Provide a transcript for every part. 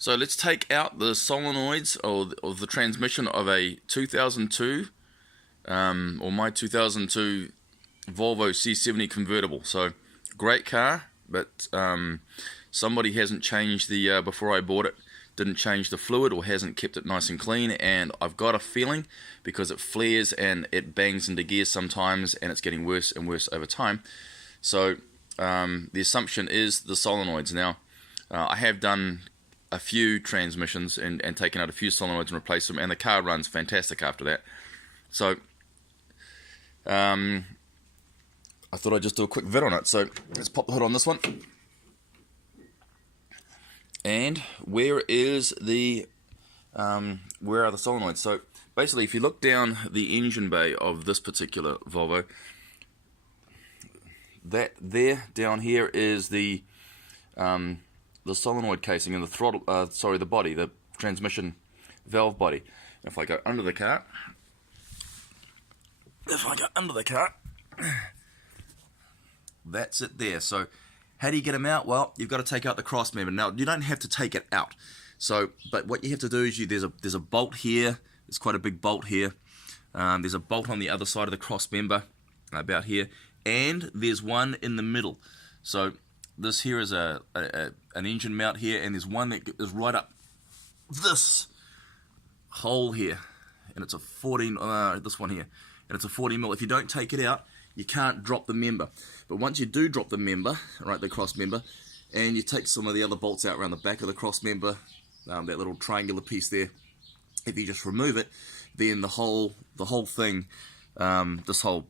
So let's take out the solenoids or the transmission of a 2002 or my 2002 Volvo C70 convertible. So great car, but somebody hasn't changed the before I bought it, didn't change the fluid or hasn't kept it nice and clean, and I've got a feeling because it flares and it bangs into gears sometimes, and it's getting worse and worse over time. So the assumption is the solenoids. Now I have done a few transmissions and taken out a few solenoids and replaced them, and the car runs fantastic after that. So I thought I'd just do a quick vid on it. So let's pop the hood on this one. And where are the solenoids? So basically, if you look down the engine bay of this particular Volvo, that there down here is the solenoid casing and the throttle, the body, the transmission valve body. If I go under the car, that's it there. So how do you get them out? Well, you've got to take out the cross member. Now, you don't have to take it out. So, but what you have to do is there's a bolt here. There's quite a big bolt here. There's a bolt on the other side of the cross member, about here, and there's one in the middle. So this here is an engine mount here, and there's one that is right up this hole here, and it's a 14. This one here, and it's a 40 mil. If you don't take it out, you can't drop the member. But once you do drop the member, right, the cross member, and you take some of the other bolts out around the back of the cross member, that little triangular piece there, if you just remove it, then the whole thing, this whole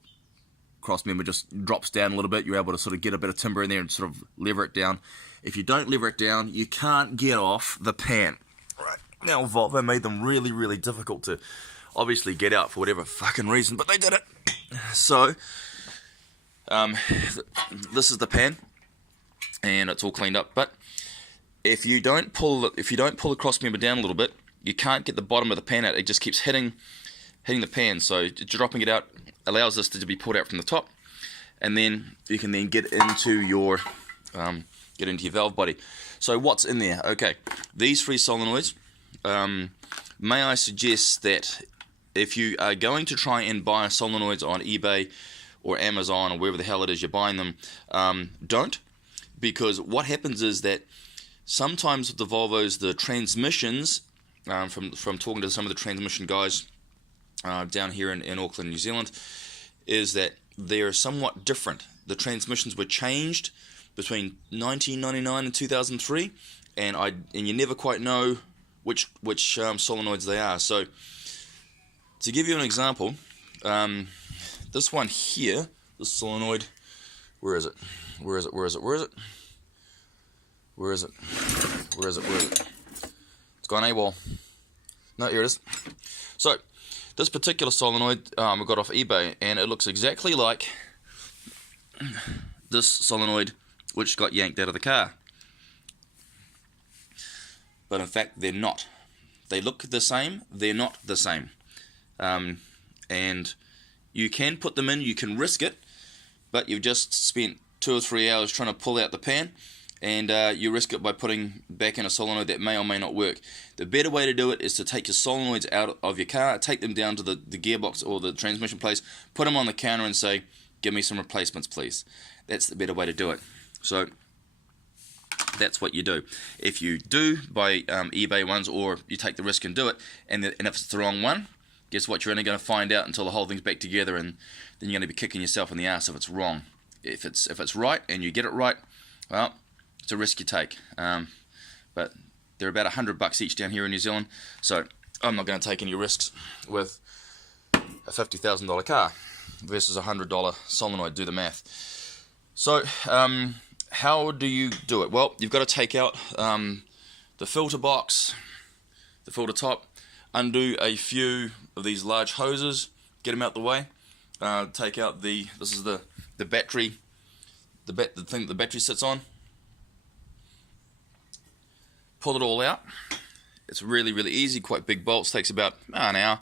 cross member just drops down a little bit. You're able to sort of get a bit of timber in there and sort of lever it down. If you don't lever it down, you can't get off the pan. Right, now Volvo made them really, really difficult to obviously get out for whatever fucking reason, but they did it. So this is the pan, and it's all cleaned up. But if you don't pull the cross member down a little bit, you can't get the bottom of the pan out. It just keeps hitting the pan. So dropping it out allows this to be pulled out from the top, and then you can then get into your valve body. So what's in there? Okay, these three solenoids. May I suggest that if you are going to try and buy solenoids on eBay or Amazon or wherever the hell it is you're buying them, don't, because what happens is that sometimes with the Volvos, the transmissions, from talking to some of the transmission guys down here in Auckland, New Zealand, is that they're somewhat different. The transmissions were changed between 1999 and 2003, and you never quite know which solenoids they are. So to give you an example, this one here, this solenoid, where is it? It's gone AWOL. No, here it is. So this particular solenoid I got off eBay, and it looks exactly like this solenoid which got yanked out of the car. But in fact, they're not. They look the same, they're not the same. And you can put them in, you can risk it, but you've just spent 2 or 3 hours trying to pull out the pan, and you risk it by putting back in a solenoid that may or may not work. The better way to do it is to take your solenoids out of your car, take them down to the gearbox or the transmission place, put them on the counter and say, give me some replacements please. That's the better way to do it. So that's what you do. If you do buy eBay ones, or you take the risk and do it, and if it's the wrong one, guess what? You're only going to find out until the whole thing's back together, and then you're going to be kicking yourself in the ass if it's wrong. If it's right and you get it right, well, it's a risk you take. But they're about $100 each down here in New Zealand, so I'm not going to take any risks with a $50,000 car versus a $100 solenoid. Do the math. So how do you do it? Well, you've got to take out the filter box, the filter top, undo a few of these large hoses, get them out the way, take out this is the battery, the thing that the battery sits on, pull it all out. It's really, really easy, quite big bolts, takes about an hour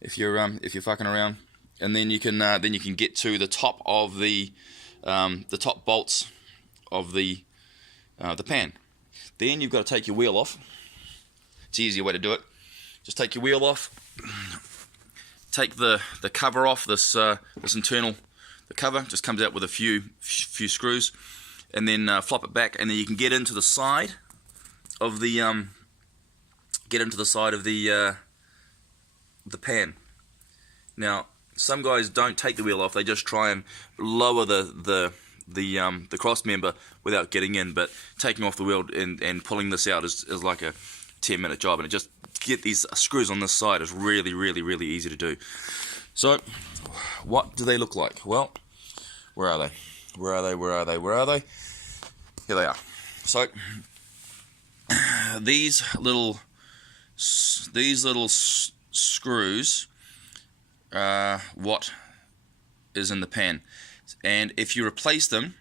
if you're fucking around, and then you can get to the top of the top bolts of the pan. Then you've got to take your wheel off, It's the easier way to do it. Just take your wheel off, take the cover off, this internal, the cover just comes out with a few screws, and then flop it back, and then you can get into the side of the the pan. Now, some guys don't take the wheel off; they just try and lower the cross member without getting in. But taking off the wheel and pulling this out is like a 10-minute job, and it just get these screws on this side is really easy to do. So, what do they look like? Well, where are they? Where are they? Where are they? Where are they? Here they are. So, these little screws are what is in the pan, and if you replace them,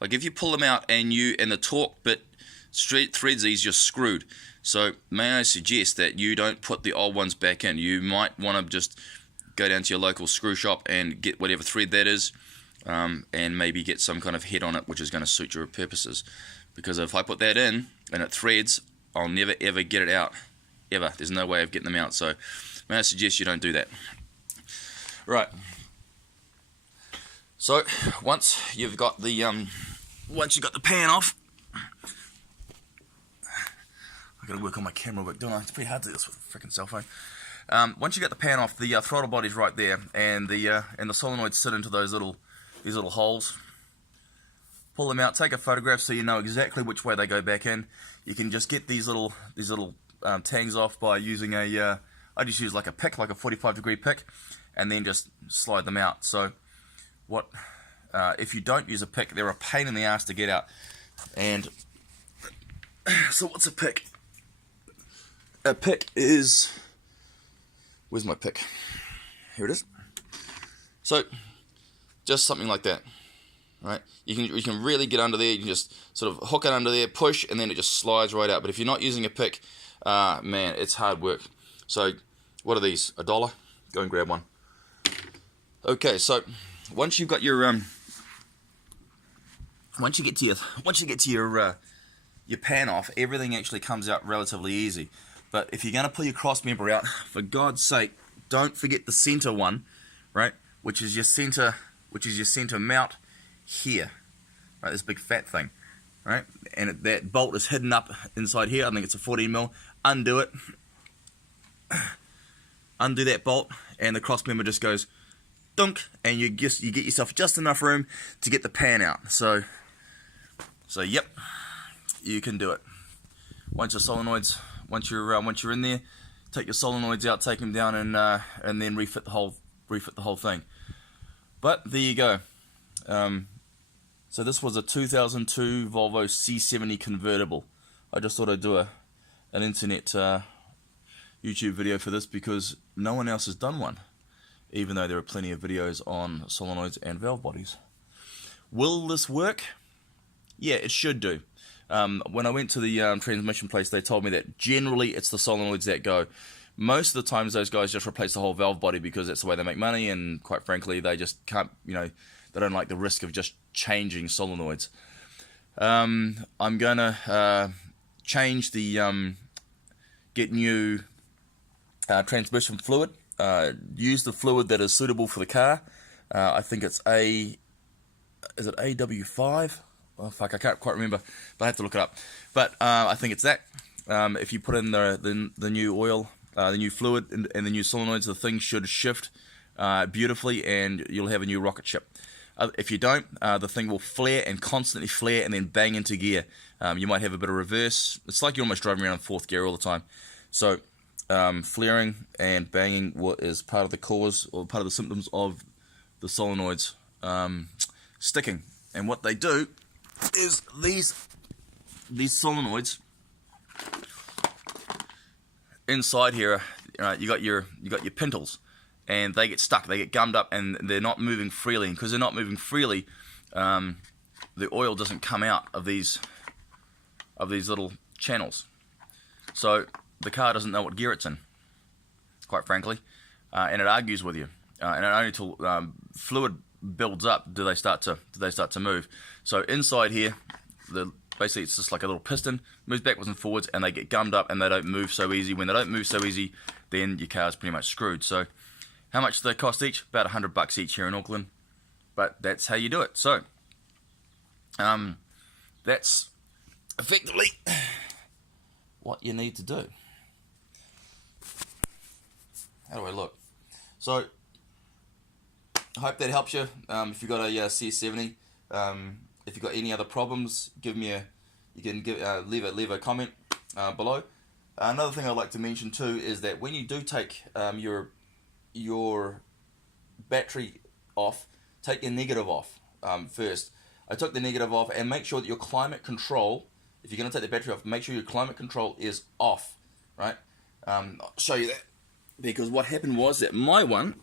like if you pull them out and the torque bit straight threads these, you're screwed. So may I suggest that you don't put the old ones back in. You might want to just go down to your local screw shop and get whatever thread that is, and maybe get some kind of head on it which is going to suit your purposes. Because if I put that in and it threads, I'll never ever get it out. Ever. There's no way of getting them out. So may I suggest you don't do that. Right. So once you've got the pan off, I've got to work on my camera work, don't I? It's pretty hard to do this with a freaking cell phone. Once you get the pan off, the throttle body's right there, and the solenoids sit into these little holes. Pull them out, take a photograph so you know exactly which way they go back in. You can just get these little tangs off by using I just use like a pick, like a 45-degree pick, and then just slide them out. So if you don't use a pick, they're a pain in the ass to get out. And so what's a pick? A pick is, where's my pick? Here it is. So just something like that, right? You can really get under there. You can just sort of hook it under there, push, and then it just slides right out. But if you're not using a pick, man, it's hard work. So what are these? $1? Go and grab one. Okay, so once you've got your once you get to your pan off, everything actually comes out relatively easy. But if you're going to pull your cross member out, for God's sake, don't forget the center one, right? Which is your center mount here, right? This big fat thing, right? And that bolt is hidden up inside here. I think it's a 14mm. Undo it, undo that bolt, and the cross member just goes dunk, and you get yourself just enough room to get the pan out. So yep, you can do it. Once you're in there, take your solenoids out, take them down, and then refit the whole thing. But there you go. So this was a 2002 Volvo C70 convertible. I just thought I'd do an internet YouTube video for this because no one else has done one, even though there are plenty of videos on solenoids and valve bodies. Will this work? Yeah, it should do. When I went to the transmission place, they told me that generally it's the solenoids that go. Most of the times those guys just replace the whole valve body because that's the way they make money, and quite frankly they just can't, they don't like the risk of just changing solenoids. I'm gonna change the get new transmission fluid, use the fluid that is suitable for the car. I think it's is it AW5? Oh fuck, I can't quite remember, but I have to look it up. But I think it's that. If you put in the new oil, the new fluid, and the new solenoids, the thing should shift beautifully, and you'll have a new rocket ship. If you don't, the thing will flare and constantly flare, and then bang into gear. You might have a bit of reverse. It's like you're almost driving around in fourth gear all the time. So flaring and banging is part of the cause, or part of the symptoms of the solenoids sticking. And what they do is these solenoids inside here, you got your pintles, and they get stuck, they get gummed up, and they're not moving freely. And because they're not moving freely, the oil doesn't come out of these little channels. So the car doesn't know what gear it's in, quite frankly, and it argues with you. And only until fluid builds up do they start to move. So inside here, basically it's just like a little piston, moves backwards and forwards, and they get gummed up and they don't move so easy. When they don't move so easy, then your car's pretty much screwed. So how much do they cost each? About $100 each here in Auckland, but that's how you do it. So that's effectively what you need to do. How do I look? So I hope that helps you. If you've got a C70, if you've got any other problems, leave a comment below. Another thing I'd like to mention too is that when you do take your battery off, take your negative off first. I took the negative off, and make sure that your climate control, if you're going to take the battery off, make sure your climate control is off, right? I'll show you that, because what happened was that my one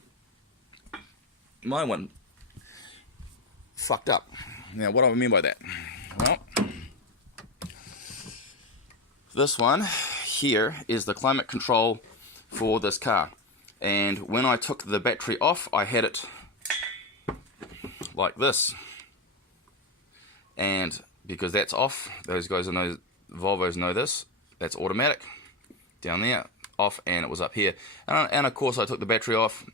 fucked up. Now, what do I mean by that? Well, this one here is the climate control for this car, and when I took the battery off, I had it like this, and because that's off, those guys in those Volvos know this, that's automatic, down there, off, and it was up here, and of course I took the battery off,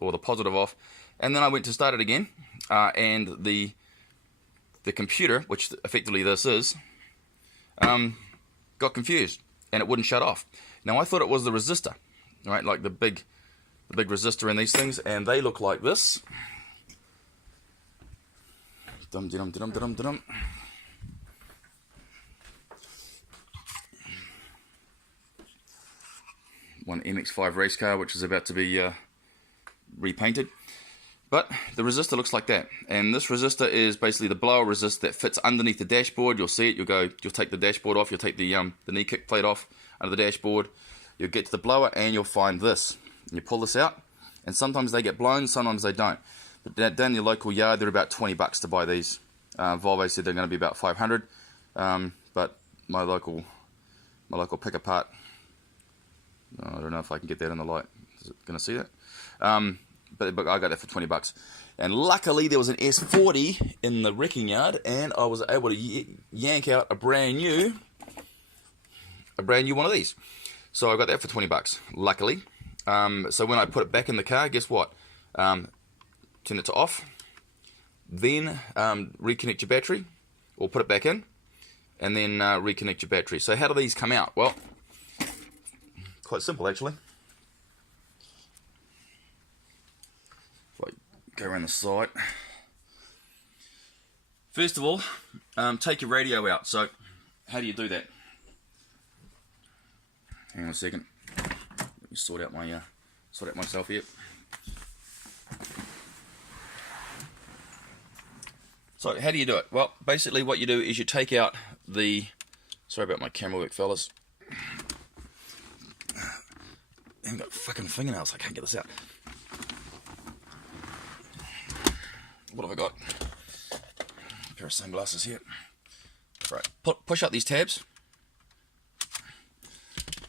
or the positive off, and then I went to start it again, and the computer, which effectively this is, got confused, and it wouldn't shut off. Now I thought it was the resistor, right, like the big resistor in these things, and they look like this. Dum dum dum dum dum. One MX-5 race car, which is about to be repainted. But the resistor looks like that, and this resistor is basically the blower resistor that fits underneath the dashboard. You'll see it. You'll take the dashboard off. You'll take the knee kick plate off under the dashboard. You'll get to the blower, and you'll find this. And you pull this out, and sometimes they get blown, sometimes they don't. But down in your local yard, they're about $20 to buy these. Volvo said they're going to be about $500, but my local pick apart. I don't know if I can get that in the light. Is it going to see that? But I got that for $20, and luckily there was an S40 in the wrecking yard, and I was able to yank out a brand new one of these. So I got that for $20, luckily. So when I put it back in the car, guess what? Turn it to off, then reconnect your battery, or put it back in, and then reconnect your battery. So how do these come out? Well, quite simple actually. If I go around the side, first of all, take your radio out. So how do you do that? Hang on a second. Let me sort out myself here. So how do you do it? Well, basically what you do is you take out the, sorry about my camera work, fellas. I haven't got fucking fingernails, I can't get this out. What have I got? A pair of sunglasses here. Right, push up these tabs.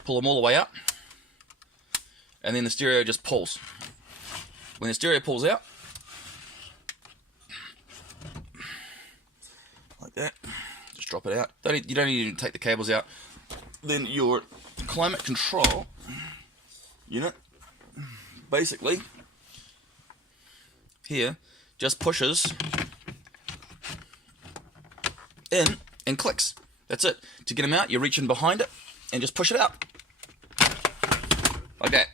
Pull them all the way up. And then the stereo just pulls. When the stereo pulls out, like that, just drop it out. You don't need to take the cables out. Then your climate control unit, basically, here, just pushes in and clicks. That's it. To get them out, you reach in behind it and just push it out. Like that.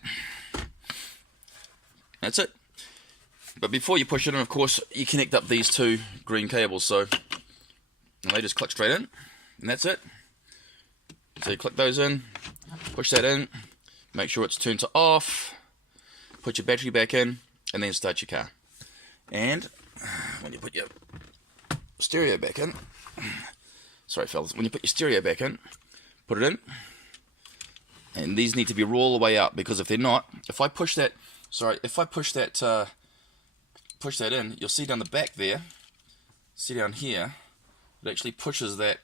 That's it. But before you push it in, of course, you connect up these two green cables. So they just click straight in, and that's it. So you click those in, push that in, make sure it's turned to off, put your battery back in, and then start your car. And when you put your stereo back in, sorry fellas, when you put your stereo back in, put it in, and these need to be all the way out, because if they're not, if I push that in, you'll see down the back there, see down here, it actually pushes that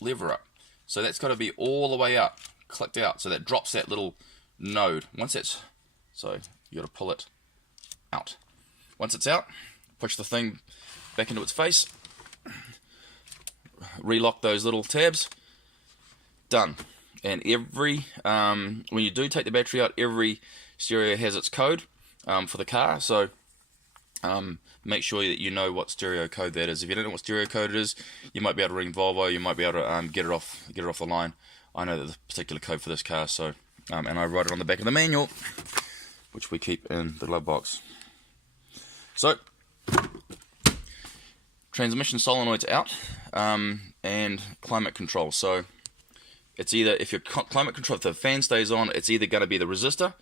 lever up. So that's got to be all the way up, clicked out, so that drops that little node. Once it's, so you got to pull it out. Once it's out, push the thing back into its face, relock those little tabs. Done. And every when you do take the battery out, every stereo has its code for the car. So make sure that you know what stereo code that is. If you don't know what stereo code it is, you might be able to ring Volvo. You might be able to get it off the line. I know the particular code for this car, so and I write it on the back of the manual, which we keep in the glove box. So transmission solenoids out, and climate control. So it's either, if your climate control, if the fan stays on, it's either going to be the resistor,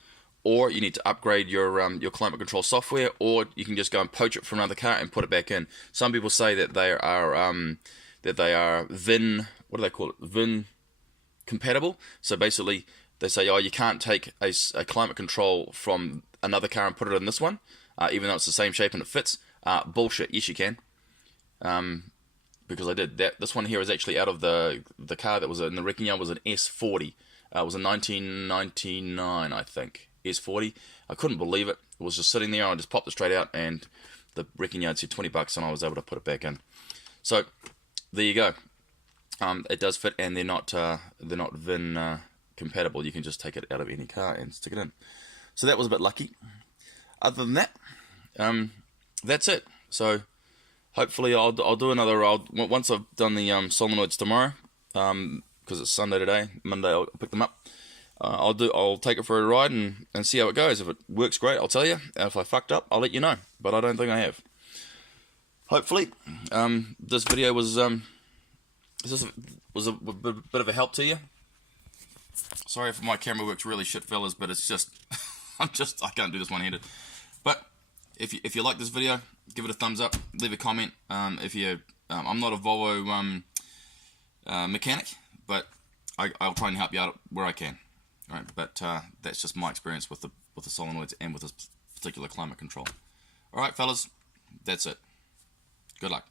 or you need to upgrade your climate control software, or you can just go and poach it from another car and put it back in. Some people say that they are VIN, what do they call it? VIN compatible. So basically, they say, oh, you can't take a climate control from another car and put it in this one, even though it's the same shape and it fits. Bullshit. Yes, you can. Because I did that. This one here is actually out of the car that was in the wrecking yard. Was an S40. It was a 1999, I think. S40. I couldn't believe it. It was just sitting there, and I just popped it straight out, and the wrecking yard said $20, and I was able to put it back in. So there you go. It does fit, and they're not VIN compatible. You can just take it out of any car and stick it in. So that was a bit lucky. Other than that, that's it. So hopefully I'll do another. Once I've done the solenoids tomorrow, because it's Sunday today. Monday I'll pick them up. I'll take it for a ride and see how it goes. If it works, great, I'll tell you. And if I fucked up, I'll let you know. But I don't think I have. Hopefully, this video was a bit of a help to you. Sorry if my camera works really shit, fellas, but it's just I can't do this one-handed. But if you like this video, give it a thumbs up, leave a comment. I'm not a Volvo mechanic, but I'll try and help you out where I can. All right, but that's just my experience with the solenoids and with this particular climate control. All right, fellas, that's it. Good luck.